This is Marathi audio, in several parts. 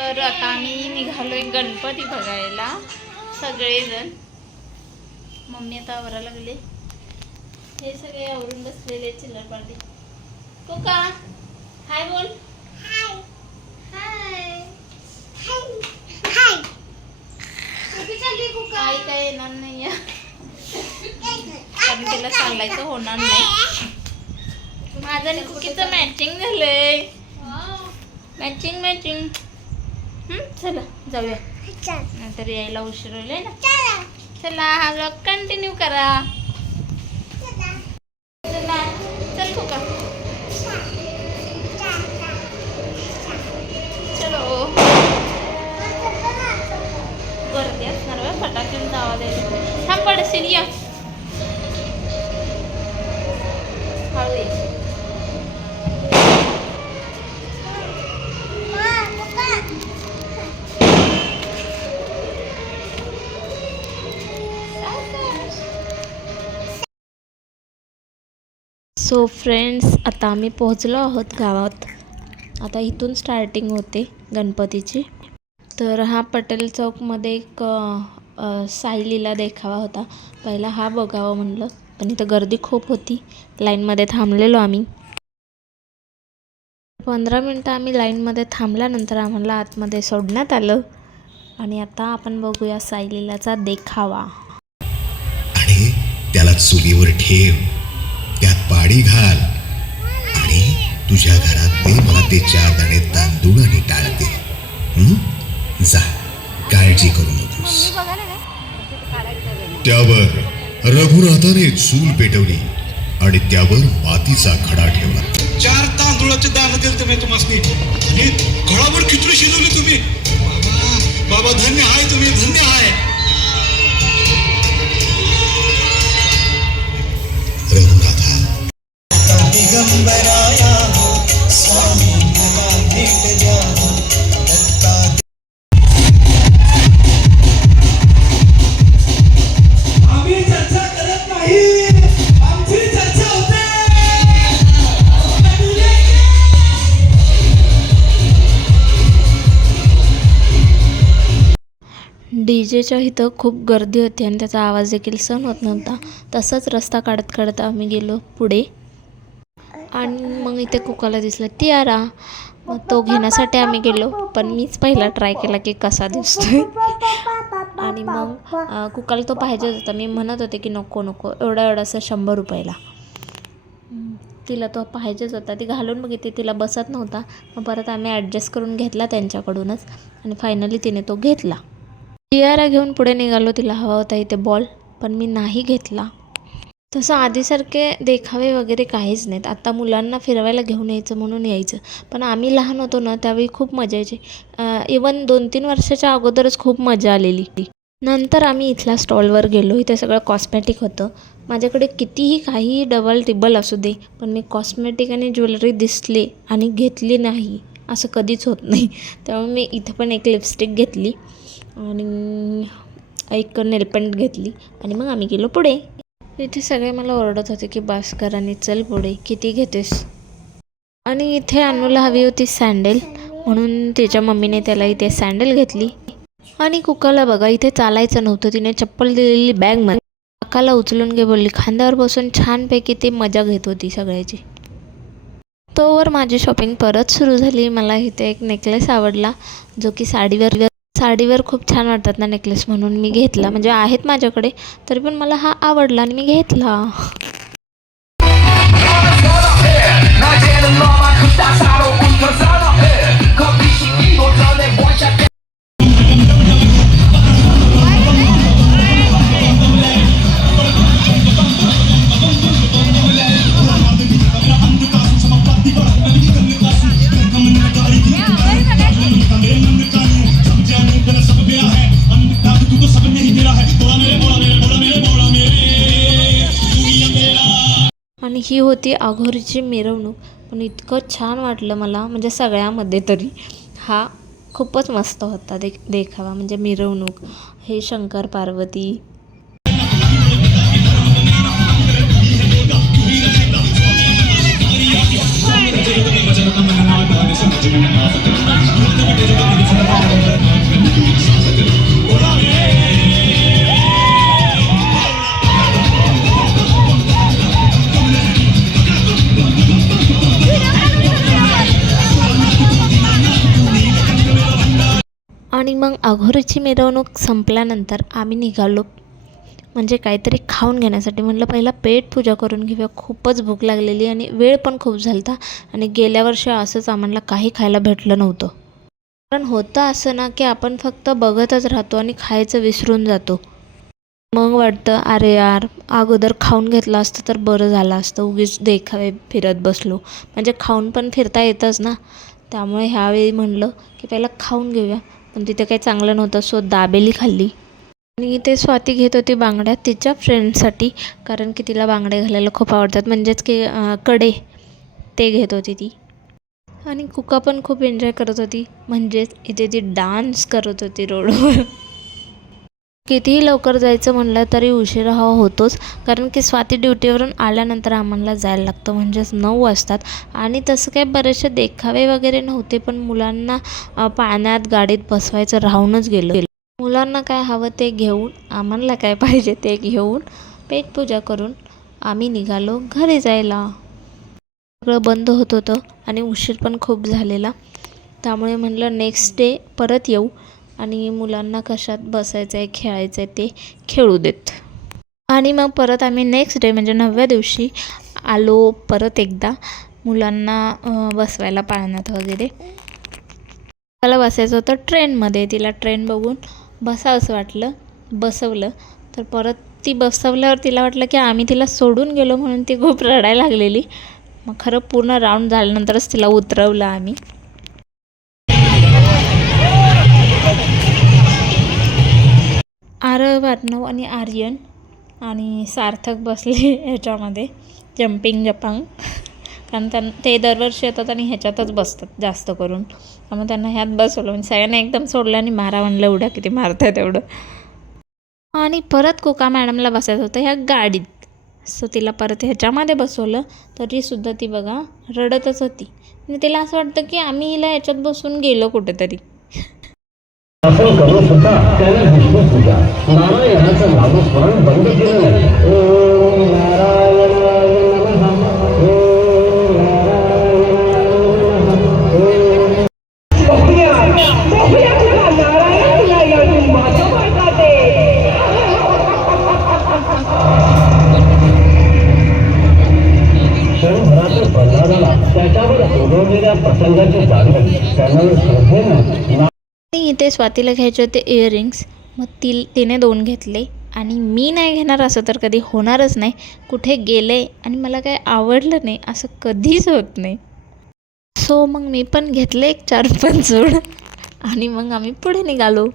तर आता आम्ही निघालोय गणपती बघायला सगळेजण. मम्मी आता आवरा लागले. हे सगळे आवरून बसलेले चिल्लर पार्टी. कोका हाय बोल. हाय. आई काय येणार नाही कारण तिला होणार नाही. माझं आणि कुकीचं मॅचिंग झालंय. मॅचिंग मॅचिंग चला जाऊया. नंतर यायला उशीर होईल ना? चला. हा ब्लॉग कंटिन्यू करा. चला. चल कोका चलो गर्दी असणार बा, फटाके जावा द्यायला थांब पडशील या. हळू ये. सो फ्रेंड्स आता आम्ही पोहोचलो आहोत गावात. आता इथून स्टार्टिंग होते गणपतीची. तर हा पटेल चौकमध्ये एक अ, सायलीला देखावा होता. पहिला हा बघावा म्हणलं पण इथं गर्दी खूप होती. लाईनमध्ये थांबलेलो आम्ही. पंधरा मिनटं आम्ही लाईनमध्ये थांबल्यानंतर आम्हाला आतमध्ये सोडण्यात आलं. आणि आता आपण बघूया सायलीलाचा देखावा. आणि त्याला चुलीवर ठेव. त्यात पाणी घाल. आणि तुझ्या घरात ते मला ते चार दाणे तांदूळ आणि टाळ दे. हं? जा. काळजी करू नकोस. त्यावर रघुनाथाने चूल पेटवली आणि त्यावर मातीचा खडा ठेवला. चार तांदूळाचे दान दिले तुम्ही तुम्हाला आणि खिचडी शिजवली तुम्ही. बाबा बाबा धन्य आहे तुम्ही धन्य आहे. डी जेच्या इथं खूप गर्दी होती आणि त्याचा आवाज देखील सहन होत नव्हता. तसंच रस्ता काढत काढत आम्ही गेलो पुढे. आणि मग इथे कुकाला दिसला तियारा. मग तो घेण्यासाठी आम्ही गेलो पण मीच पहिला ट्राय केला की कसा दिसतोय. आणि मग कुकाला तो पाहिजेच होता. मी म्हणत होते की नको नको एवढा एवढासा शंभर रुपयाला. तिला तो पाहिजेच होता. ती घालून बघितली तिला बसत नव्हता. मग परत आम्ही ॲडजस्ट करून घेतला त्यांच्याकडूनच. आणि फायनली तिने तो घेतला. टियारा घेऊन पुढे निघालो तिला हवा होता इथे बॉल पण मी नाही घेतला. तसं आधीसारखे देखावे वगैरे काहीच नाहीत. आत्ता मुलांना फिरवायला घेऊन यायचं म्हणून यायचं. पण आम्ही लहान होतो ना त्यावेळी खूप मजा यायची. इवन दोन तीन वर्षाच्या अगोदरच खूप मजा आलेली. नंतर आम्ही इथल्या स्टॉलवर गेलो. इथे सगळं कॉस्मॅटिक होतं. माझ्याकडे कितीही काही डबल टिबल असू दे पण मी कॉस्मॅटिक आणि ज्वेलरी दिसली आणि घेतली नाही. असं कधीच होत नाही. त्यामुळे मी इथं पण एक लिपस्टिक घेतली आणि एक नेलपेंट घेतली आणि मग आम्ही गेलो पुढे. इथे सगळे मला ओरडत होते की बास कर आणि चल पुढे किती घेतेस? आणि इथे अनुला हवी होती सँडल म्हणून तिच्या मम्मीने त्याला इथे सँडल घेतली. आणि कुकाला बघा इथे चालायचं नव्हतं. तिने चप्पल दिलेली बॅगमध्ये काकाला उचलून घे बोलली. खांद्यावर बसून छानपैकी ते मजा घेत होती सगळ्याची. तोवर माझी शॉपिंग परत सुरू झाली. मला इथे एक नेकलेस आवडला जो की साडीवर साडीवर खूप छान वाटतात ना नेकलेस म्हणून मी घेतला. म्हणजे आहेत माझ्याकडे तरी पण मला हा आवडला आणि मी घेतला. ही होती आघोरीची मिरवणूक. पण इतकं छान वाटलं मला म्हणजे सगळ्यामध्ये तरी. हा खूपच मस्त होता दे देखावा म्हणजे मिरवणूक. हे शंकर पार्वती. मग अघोरीची मिरवणूक संपल्यानंतर आम्ही निघालो. म्हणजे काहीतरी खाऊन घेण्यासाठी. म्हटलं पहिला पेट पूजा करून घेऊया. खूपच भूक लागलेली आणि वेळ पण खूप झालता. आणि गेल्या वर्षी असंच आम्हाला काही खायला भेटलं नव्हतं. कारण होतं असं ना की आपण फक्त बघतच राहतो आणि खायचं विसरून जातो. मग वाटतं अरे यार अगोदर खाऊन घेतलं असतं तर बरं झालं असतं. उगीच देखावे फिरत बसलो. म्हणजे खाऊन पण फिरता येतंच ना. त्यामुळे ह्यावेळी म्हणलं की पहिला खाऊन घेऊया. पण तिथे काही चांगलं नव्हतं सो दाबेली खाल्ली. आणि ते स्वाती घेत होती बांगड्या तिच्या फ्रेंडसाठी कारण की तिला बांगडे घालायला खूप आवडतात. म्हणजेच की कडे ते घेत होती ती. आणि कुका पण खूप एन्जॉय करत होती. म्हणजेच इथे ती डान्स करत होती रोडवर. कितीही लवकर जायचं म्हणलं तरी उशिरा हा होतोच. कारण की स्वाती ड्युटीवरून आल्यानंतर आम्हाला जायला लागतं. म्हणजेच नऊ वाजतात. आणि तसं काही बरेचसे देखावे वगैरे नव्हते पण मुलांना पाण्यात गाडीत बसवायचं राहूनच गेलो. मुलांना काय हवं ते घेऊन आम्हाला काय पाहिजे ते घेऊन पेटपूजा करून आम्ही निघालो घरी जायला. सगळं बंद होत होतं आणि उशीर पण खूप झालेला. त्यामुळे म्हटलं नेक्स्ट डे परत येऊ. आणि मुलांना कशात बसायचं आहे खेळायचं आहे ते खेळू देत. आणि मग परत आम्ही नेक्स्ट डे म्हणजे नवव्या दिवशी आलो परत एकदा. मुलांना बसवायला पाळण्यात वगैरे. मला बसायचं होतं ट्रेनमध्ये तिला ट्रेन बघून बसावंसं वाटलं बसवलं. तर परत ती बसवल्यावर तिला वाटलं की आम्ही तिला सोडून गेलो म्हणून ती खूप रडायला लागलेली. मग खरं पूर्ण राऊंड झाल्यानंतरच तिला उतरवलं आम्ही. आरव अर्णव आणि आर्यन आणि सार्थक बसले ह्याच्यामध्ये जम्पिंग जपांग. कारण त्यां ते दरवर्षी येतात आणि ह्याच्यातच बसतात जास्त करून. त्यामुळे त्यांना ह्यात बसवलं म्हणजे सगळ्यांना एकदम सोडलं आणि मारा म्हणलं एवढ्या किती मारतात एवढं. आणि परत कोका मॅडमला बसायचं होतं ह्या गाडीत. सो तिला परत ह्याच्यामध्ये बसवलं. तरीसुद्धा ती बघा रडतच होती. आणि तिला असं वाटतं की आम्ही हिला ह्याच्यात बसून गेलो कुठेतरी. आपण करू सुद्धा त्याने विष्णू पूजा नारायणाचं नामस्मरण बंद केलं नाही. ओम नारायणाय नमः ओम नारायणाय नमः ओम बघूया बघूया तुला नारायणाला यावी माझ्या मार्गाते क्षणभराचं प्रल्हादाला त्याच्यावर ओढवलेल्या प्रसंगाची जाणीव. त्यानं श्रद्धेनं मी इथे स्वातीला घ्यायचे होते इयरिंग्स मग ती तिने दोन घेतले. आणि मी नाही घेणार असं तर कधी होणारच नाही. कुठे गेले आणि मला काही आवडलं नाही असं कधीच होत नाही. सो मग मी पण घेतले एक चार पाच जोड. आणि मग आम्ही पुढे निघालो.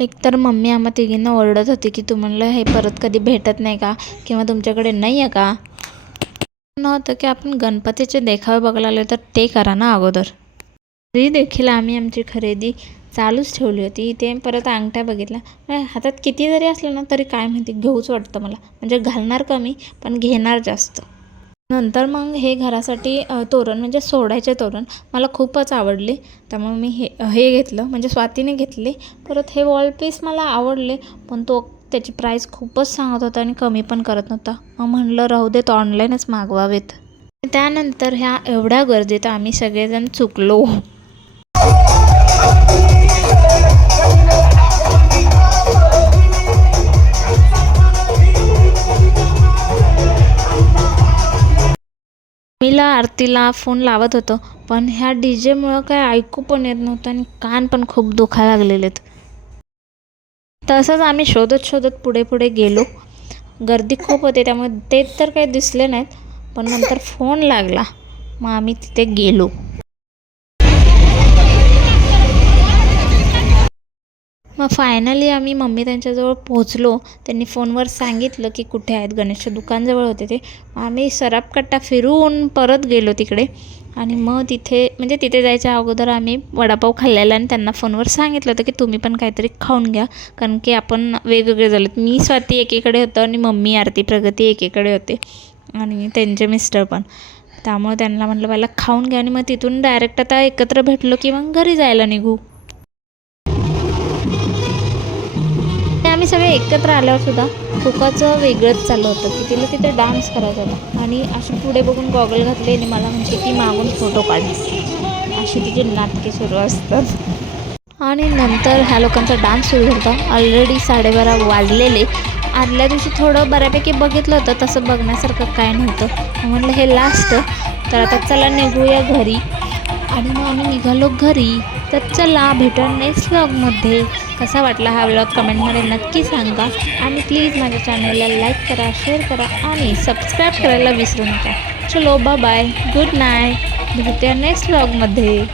एकतर मम्मी आम्हा तिघींना ओरडत होती की तुम्हाला हे परत कधी भेटत नाही का? किंवा तुमच्याकडे नाही आहे का नव्हतं की आपण गणपतीचे देखावे बघायला आलो तर ते करा ना अगोदर. तरी देखील आम्ही आमची खरेदी चालूच ठेवली होती. इथे परत अंगठ्या बघितल्या हातात किती जरी असलं ना तरी काय माहिती घेऊच वाटतं मला. म्हणजे घालणार कमी पण घेणार जास्त. नंतर मग हे घरासाठी तोरण म्हणजे सोडायचे तोरण मला खूपच आवडले. त्यामुळे मी हे हे घेतलं. म्हणजे स्वातीने घेतले. परत हे वॉल पीस मला आवडले पण तो त्याची प्राईस खूपच सांगत होता आणि कमी पण करत नव्हता. मग म्हणलं राहू देत ऑनलाईनच मागवावेत. त्यानंतर ह्या एवढ्या गर्दीत आम्ही सगळेजण चुकलो. मीला आरतीला फोन लावत होतो. पण ह्या डी जेमुळं काय ऐकू पण येत नव्हतं आणि कान पण खूप दुखायला लागलेलेत तसंच आम्ही शोधत शोधत पुढे पुढे गेलो. गर्दी खूप होते त्यामुळे ते तर काही दिसले नाहीत. पण नंतर फोन लागला. मग आम्ही तिथे गेलो. मग फायनली आम्ही मम्मी त्यांच्याजवळ पोहोचलो. त्यांनी फोनवर सांगितलं की कुठे आहेत? गणेशच्या दुकानजवळ होते ते. मग आम्ही सरापकट्टा फिरून परत गेलो तिकडे. आणि मग तिथे म्हणजे तिथे जायच्या अगोदर आम्ही वडापाव खाल्लेला आणि त्यांना फोनवर सांगितलं होतं की तुम्ही पण काहीतरी खाऊन घ्या. कारण की आपण वेगवेगळे झालो मी स्वाती एकीकडे होतं आणि मम्मी आरती प्रगती एकीकडे होते. आणि त्यांचे मिस्टर पण. त्यामुळे त्यांना म्हटलं मला खाऊन घ्या. आणि मग तिथून डायरेक्ट आता एकत्र भेटलो की मग घरी जायला निघू. सगळे एकत्र आल्यावर सुद्धा कुकाचं वेगळंच चाललं होतं. की तिला तिथे डान्स करायचा होता. आणि अशी पुढे बघून गॉगल घातले आणि मला म्हणजे की मागून फोटो काढ. अशी तिची नाटके सुरू असतात. आणि नंतर ह्या लोकांचा डान्स सुरू होता ऑलरेडी साडेबारा वाजलेले. आदल्या दिवशी थोडं बऱ्यापैकी बघितलं होतं. तसं बघण्यासारखं काय नव्हतं. म्हटलं हे लास्ट तर आता चला निघूया घरी. आणि मग आम्ही निघालो घरी. तर चला भेटून नेक्स्ट व्लॉगमध्ये कसा वाटला हा व्लॉग कमेंटमध्ये नक्की सांगा. आणि प्लीज माझ्या चॅनलला लाईक करा शेअर करा आणि सबस्क्राईब करायला विसरू नका. चलो बाय बाय गुड नाईट भेटूया नेक्स्ट व्लॉगमध्ये